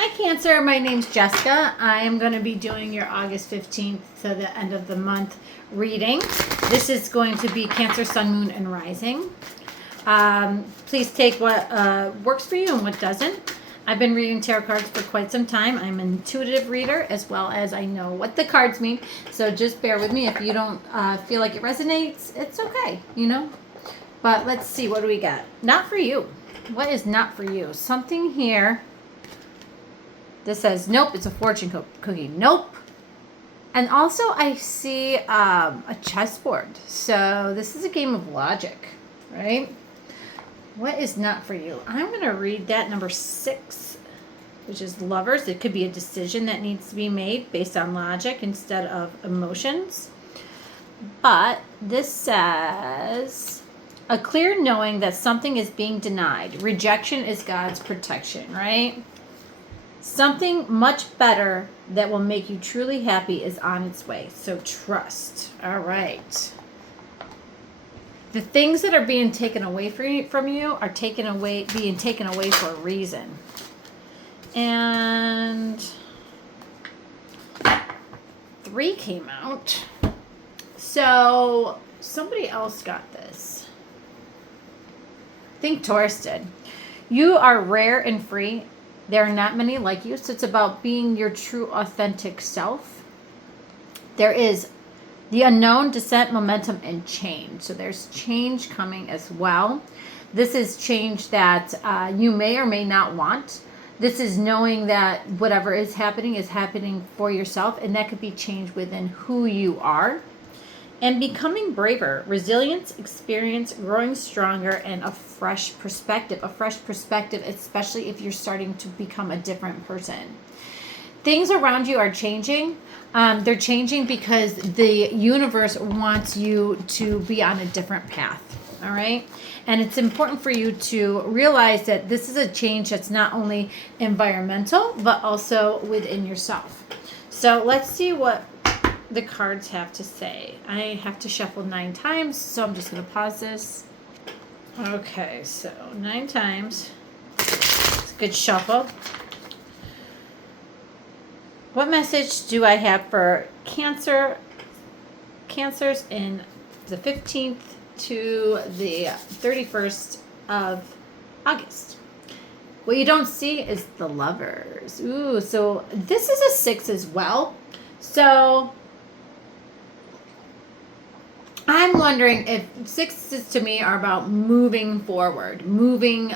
Hi Cancer, my name's Jessica. I am going to be doing your August 15th to the end of the month reading. This is going to be Cancer, Sun, Moon, and Rising. Please take what works for you and what doesn't. I've been reading tarot cards for quite some time. I'm an intuitive reader as well as I know what the cards mean. So just bear with me. If you don't feel like it resonates, it's okay, But let's see, what do we got? Not for you. What is not for you? Something here. This says, nope, it's a fortune cookie. Nope. And also I see a chessboard. So this is a game of logic, right? What is not for you? I'm going to read that number 6, which is lovers. It could be a decision that needs to be made based on logic instead of emotions. But this says, a clear knowing that something is being denied. Rejection is God's protection, right? Something much better that will make you truly happy is on its way. So trust. All right. The things that are being taken away from you are being taken away for a reason. And 3 came out. So somebody else got this. I think Taurus did. You are rare and free. There are not many like you, so it's about being your true, authentic self. There is the unknown, descent, momentum, and change. So there's change coming as well. This is change that you may or may not want. This is knowing that whatever is happening for yourself, and that could be change within who you are. And becoming braver, resilience, experience, growing stronger, and a fresh perspective. A fresh perspective, especially if you're starting to become a different person. Things around you are changing. They're changing because the universe wants you to be on a different path. All right? And it's important for you to realize that this is a change that's not only environmental, but also within yourself. So let's see what the cards have to say. I have to shuffle 9 times, so I'm just going to pause this. Okay, so 9 times. It's a good shuffle. What message do I have for Cancers in the 15th to the 31st of August? What you don't see is the Lovers. Ooh, so this is a 6 as well. So I'm wondering if 6s to me are about moving forward, moving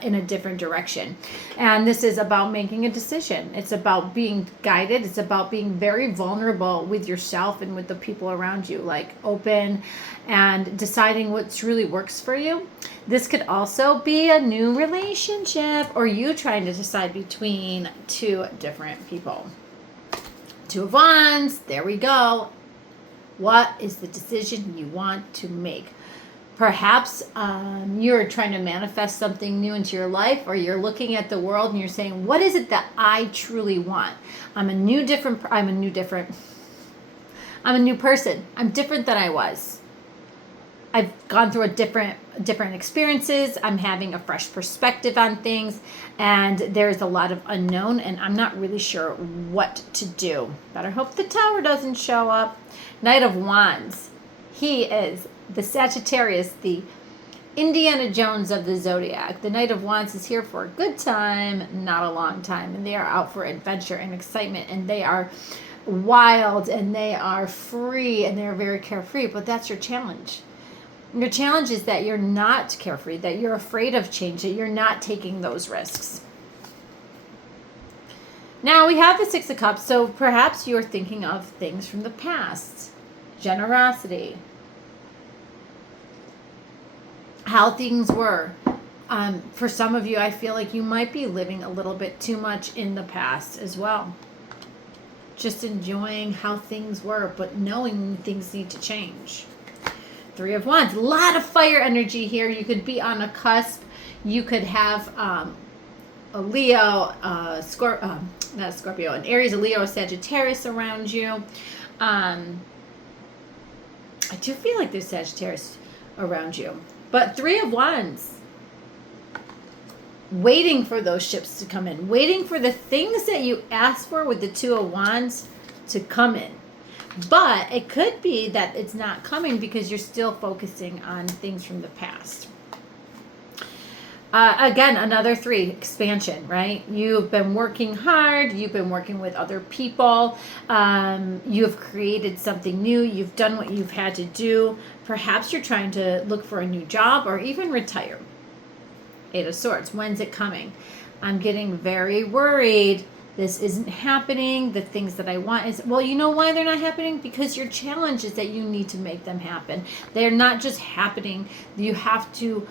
in a different direction. And this is about making a decision. It's about being guided. It's about being very vulnerable with yourself and with the people around you, like open and deciding what truly works for you. This could also be a new relationship or you trying to decide between 2 different people. 2 of Wands, there we go. What is the decision you want to make? Perhaps you're trying to manifest something new into your life, or you're looking at the world and you're saying, what is it that I truly want? I'm a new person. I'm different than I was. I've gone through different experiences. I'm having a fresh perspective on things, and there's a lot of unknown, and I'm not really sure what to do. Better hope the Tower doesn't show up. Knight of Wands. He is the Sagittarius, the Indiana Jones of the Zodiac. The Knight of Wands is here for a good time, not a long time, and they are out for adventure and excitement, and they are wild, and they are free, and they're very carefree, but that's your challenge. Your challenge is that you're not carefree, that you're afraid of change, that you're not taking those risks. Now we have the 6 of Cups, so perhaps you're thinking of things from the past. Generosity. How things were. For some of you, I feel like you might be living a little bit too much in the past as well. Just enjoying how things were, but knowing things need to change. 3 of Wands. A lot of fire energy here. You could be on a cusp. You could have a Leo, not Scorpio, an Aries, a Leo, a Sagittarius around you. I do feel like there's Sagittarius around you. But 3 of Wands. waiting for those ships to come in, waiting for the things that you asked for with the Two of Wands to come in. But it could be that it's not coming because you're still focusing on things from the past. Again, another 3, expansion, right? You've been working hard. You've been working with other people. You've created something new. You've done what you've had to do. Perhaps you're trying to look for a new job or even retire. 8 of Swords. When's it coming? I'm getting very worried. This isn't happening. The things that I want is, well, you know why they're not happening? Because your challenge is that you need to make them happen. They're not just happening. You have to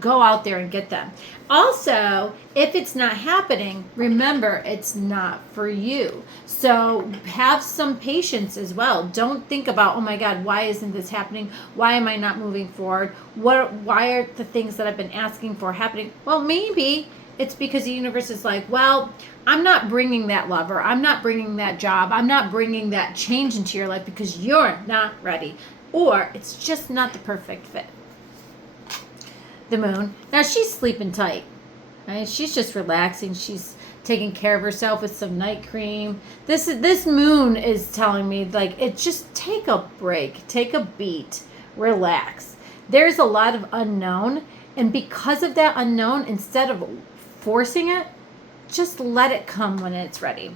go out there and get them. Also, if it's not happening, remember it's not for you. So have some patience as well. Don't think about, oh my God, why isn't this happening? Why am I not moving forward? Why are the things that I've been asking for happening? Well, maybe it's because the universe is like, well, I'm not bringing that lover. I'm not bringing that job. I'm not bringing that change into your life because you're not ready. Or it's just not the perfect fit. The Moon. Now she's sleeping tight, right? She's just relaxing. She's taking care of herself with some night cream. This Moon is telling me, like, it just take a break, take a beat, relax. There's a lot of unknown, and because of that unknown, instead of forcing it, just let it come when it's ready.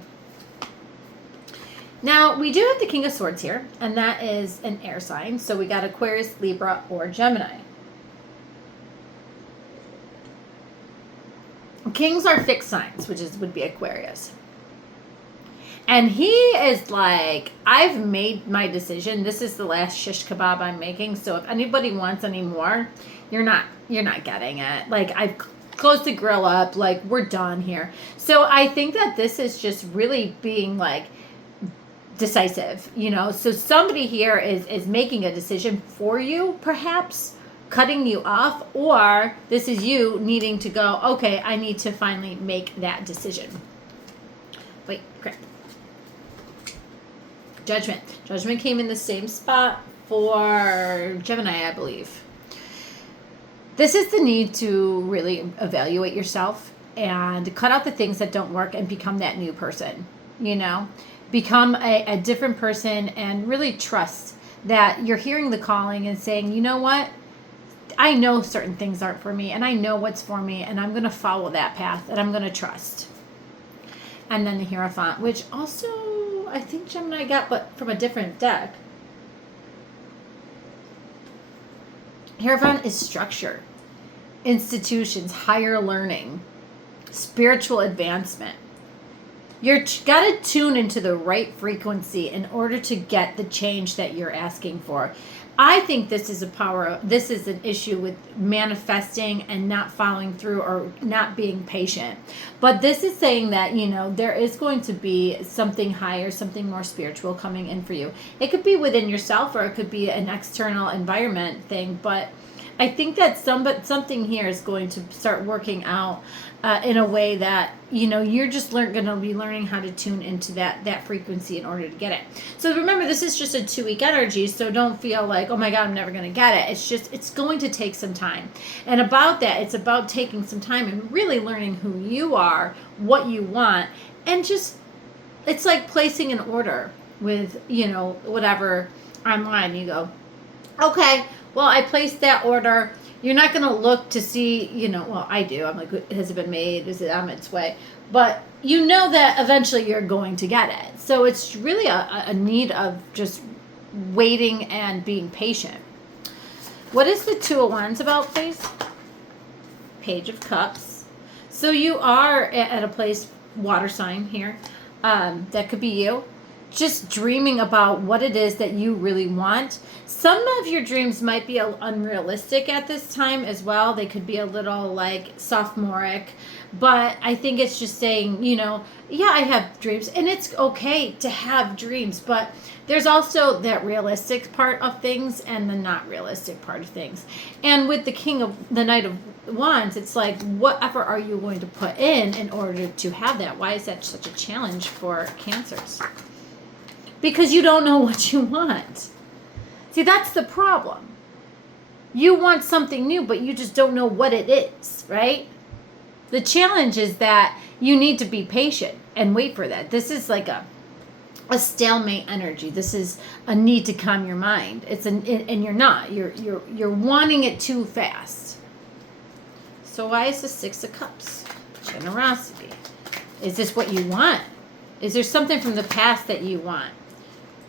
Now, we do have the King of Swords here, and that is an air sign. So we got Aquarius, Libra, or Gemini. Kings are fixed signs, which would be Aquarius. And he is like, I've made my decision. This is the last shish kebab I'm making. So if anybody wants any more, you're not getting it. Like, I've closed the grill up. Like, we're done here. So I think that this is just really being like decisive, you know. So somebody here is making a decision for you, perhaps cutting you off, or this is you needing to go, okay, I need to finally make that decision. Wait, crap. Judgment. Judgment came in the same spot for Gemini, I believe. This is the need to really evaluate yourself and cut out the things that don't work and become that new person, you know? Become a different person and really trust that you're hearing the calling and saying, you know what? I know certain things aren't for me, and I know what's for me, and I'm going to follow that path, and I'm going to trust. And then the Hierophant, which also I think Gemini got, but from a different deck. Hierophant is structure, institutions, higher learning, spiritual advancement. You're got to tune into the right frequency in order to get the change that you're asking for. I think this is this is an issue with manifesting and not following through or not being patient. But this is saying that, you know, there is going to be something higher, something more spiritual coming in for you. It could be within yourself or it could be an external environment thing, but I think that something here is going to start working out in a way that, you know, you're just going to be learning how to tune into that frequency in order to get it. So remember, this is just a 2-week energy, so don't feel like, oh my God, I'm never going to get it. It's going to take some time. And about that, it's about taking some time and really learning who you are, what you want, and just, it's like placing an order with, you know, whatever online. You go, okay, well, I placed that order. You're not going to look to see, you know, well, I do. I'm like, has it been made? Is it on its way? But you know that eventually you're going to get it. So it's really a need of just waiting and being patient. What is the Two of Wands about, please? Page of Cups. So you are at a place, water sign here. That could be you. Just dreaming about what it is that you really want. Some of your dreams might be unrealistic at this time as well. They could be a little like sophomoric, but I think it's just saying, you know, yeah, I have dreams, and it's okay to have dreams, but there's also that realistic part of things and the not realistic part of things. And with the Knight of Wands, it's like, what effort are you going to put in order to have that? Why is that such a challenge for Cancers? Because you don't know what you want. See, that's the problem. You want something new, but you just don't know what it is, right? The challenge is that you need to be patient and wait for that. This is like a stalemate energy. This is a need to calm your mind. And you're not. You're wanting it too fast. So why is the Six of Cups? Generosity. Is this what you want? Is there something from the past that you want?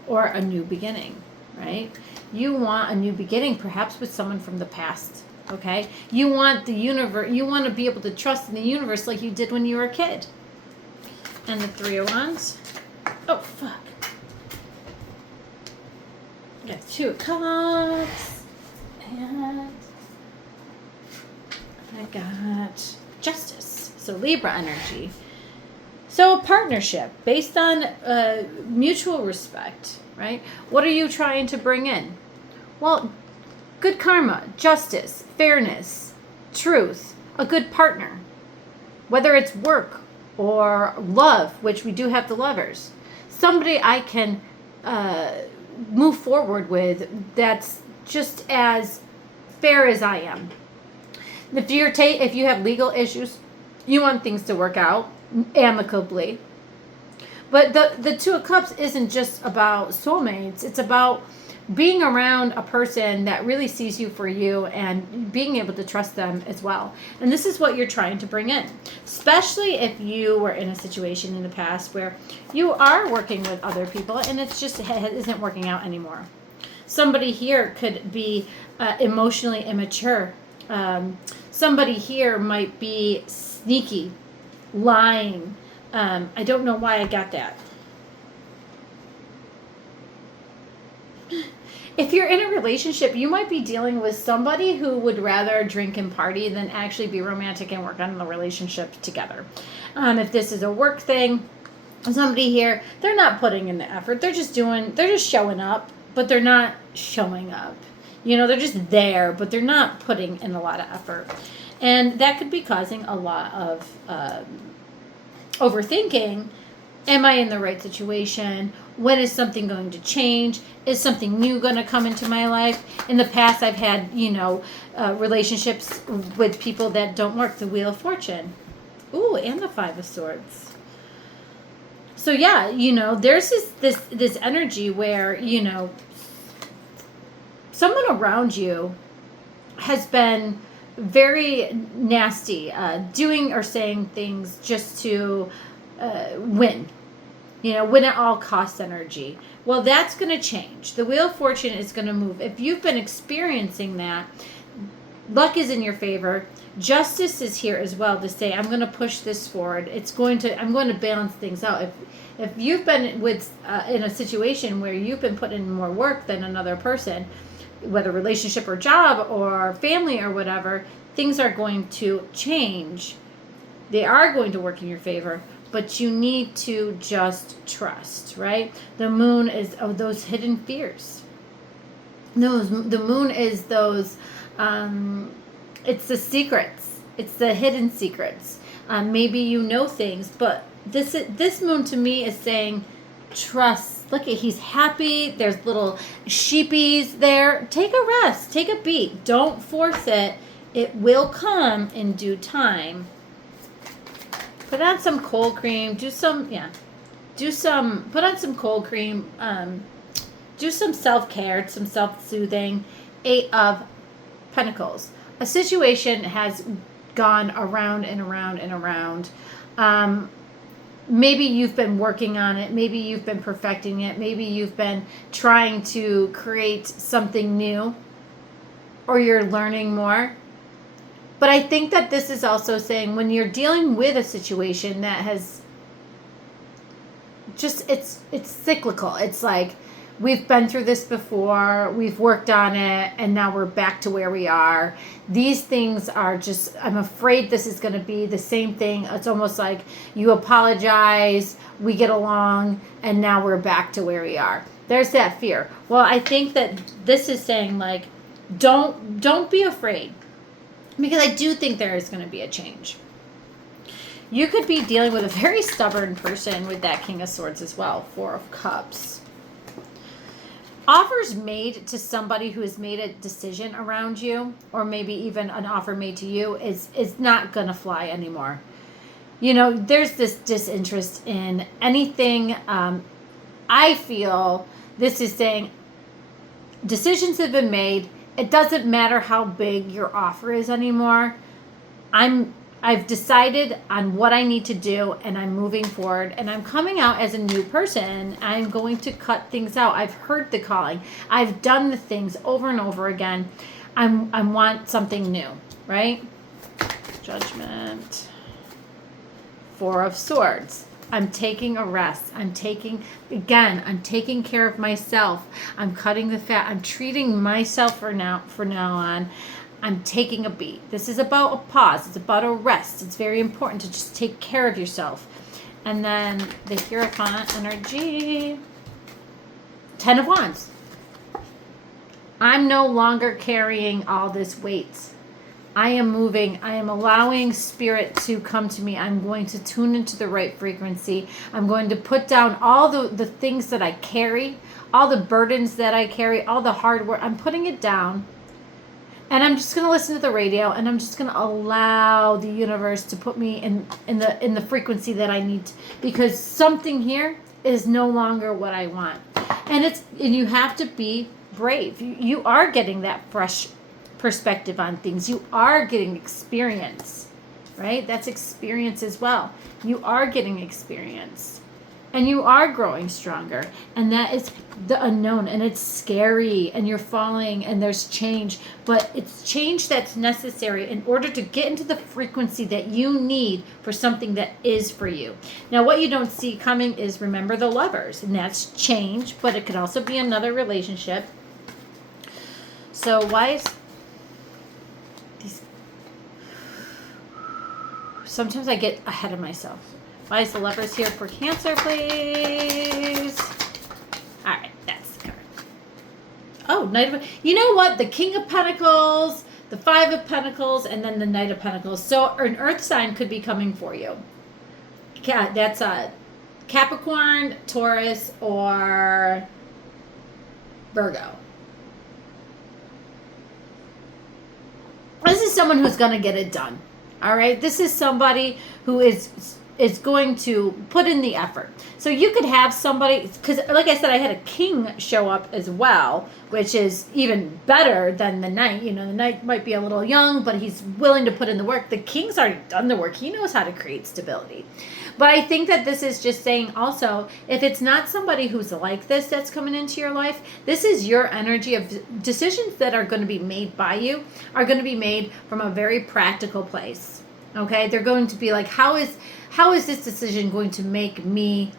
Or a new beginning, right? You want a new beginning, perhaps with someone from the past, okay? You want the universe, you want to be able to trust in the universe like you did when you were a kid. And the Three of Wands. Oh, fuck. I got Two of Cups. And I got Justice. So Libra energy. So a partnership based on mutual respect, right? What are you trying to bring in? Well, good karma, justice, fairness, truth, a good partner. Whether it's work or love, which we do have the Lovers. Somebody I can move forward with that's just as fair as I am. If you have legal issues, you want things to work out amicably. But the Two of Cups isn't just about soulmates. It's about being around a person that really sees you for you and being able to trust them as well. And this is what you're trying to bring in, especially if you were in a situation in the past where you are working with other people and it just isn't working out anymore. Somebody here could be emotionally immature. Somebody here might be sneaky, lying. I don't know why I got that. If you're in a relationship, you might be dealing with somebody who would rather drink and party than actually be romantic and work on the relationship together. If this is a work thing, somebody here, they're not putting in the effort. They're just showing up, but they're not showing up. They're just there, but they're not putting in a lot of effort. And that could be causing a lot of overthinking. Am I in the right situation? When is something going to change? Is something new going to come into my life? In the past, I've had, relationships with people that don't work. The Wheel of Fortune. Ooh, and the Five of Swords. So yeah, there's this energy where, someone around you has been very nasty, doing or saying things just to win. Win at all costs energy. Well, that's going to change. The Wheel of Fortune is going to move. If you've been experiencing that, luck is in your favor. Justice is here as well to say, I'm going to push this forward. I'm going to balance things out. If you've been in a situation where you've been putting in more work than another person, whether relationship or job or family or whatever, things are going to change. They are going to work in your favor, but you need to just trust, right? The Moon is those hidden fears. The Moon is those, it's the secrets. It's the hidden secrets. Maybe you know things, but this Moon to me is saying, trust. Look, he's happy. There's little sheepies there. Take a rest. Take a beat. Don't force it. It will come in due time. Put on some cold cream. Put on some cold cream. Do some self-care, some self-soothing. 8 of Pentacles. A situation has gone around and around and around. Maybe you've been working on it. Maybe you've been perfecting it. Maybe you've been trying to create something new, or you're learning more. But I think that this is also saying when you're dealing with a situation that has just, it's cyclical. It's like, we've been through this before, we've worked on it, and now we're back to where we are. These things are just, I'm afraid this is going to be the same thing. It's almost like you apologize, we get along, and now we're back to where we are. There's that fear. Well, I think that this is saying, like, don't be afraid. Because I do think there is going to be a change. You could be dealing with a very stubborn person with that King of Swords as well. 4 of Cups. offers made to somebody who has made a decision around you, or maybe even an offer made to you, is not gonna fly anymore. You know, there's this disinterest in anything. I feel this is saying decisions have been made. It doesn't matter how big your offer is anymore. I've decided on what I need to do, and I'm moving forward, and I'm coming out as a new person. I'm going to cut things out. I've heard the calling. I've done the things over and over again. I want something new, right? Judgment. Four of Swords. I'm taking a rest. I'm taking care of myself. I'm cutting the fat. I'm treating myself from now on. I'm taking a beat. This is about a pause. It's about a rest. It's very important to just take care of yourself. And then the Hierophant energy. 10 of Wands. I'm no longer carrying all this weight. I am moving. I am allowing spirit to come to me. I'm going to tune into the right frequency. I'm going to put down all the things that I carry, all the burdens that I carry, all the hard work. I'm putting it down. And I'm just going to listen to the radio, and I'm just going to allow the universe to put me in the frequency that I need to, because something here is no longer what I want. And you have to be brave. You are getting that fresh perspective on things. You are getting experience, right? That's experience as well. You are getting experience. And you are growing stronger. And that is the unknown. And it's scary. And you're falling. And there's change. But it's change that's necessary in order to get into the frequency that you need for something that is for you. Now, what you don't see coming is, remember, the Lovers. And that's change. But it could also be another relationship. So why is... Sometimes I get ahead of myself. Why is the Lovers here for Cancer, please? All right, that's the card. Oh, Knight of... You know what? The King of Pentacles, the Five of Pentacles, and then the Knight of Pentacles. So an earth sign could be coming for you. That's a Capricorn, Taurus, or Virgo. This is someone who's going to get it done. All right? This is somebody who is going to put in the effort. So you could have somebody, because like I said, I had a king show up as well, which is even better than the knight. You know, the knight might be a little young, but he's willing to put in the work. The king's already done the work. He knows how to create stability. But I think that this is just saying also, if it's not somebody who's like this that's coming into your life, this is your energy of decisions that are going to be made by you, are going to be made from a very practical place. Okay? They're going to be like, how is this decision going to make me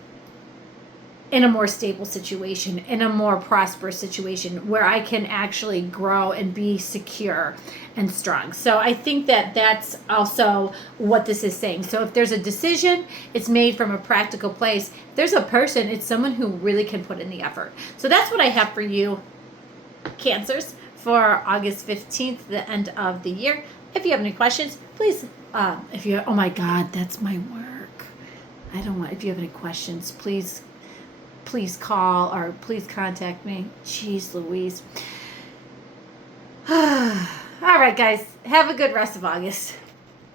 in a more stable situation, in a more prosperous situation where I can actually grow and be secure and strong? So I think that that's also what this is saying. So if there's a decision, it's made from a practical place. If there's a person, it's someone who really can put in the effort. So that's what I have for you, Cancers, for August 15th, the end of the year. If you have any questions, please, oh my God, that's my work. If you have any questions, please call or please contact me. Jeez Louise. All right, guys. Have a good rest of August.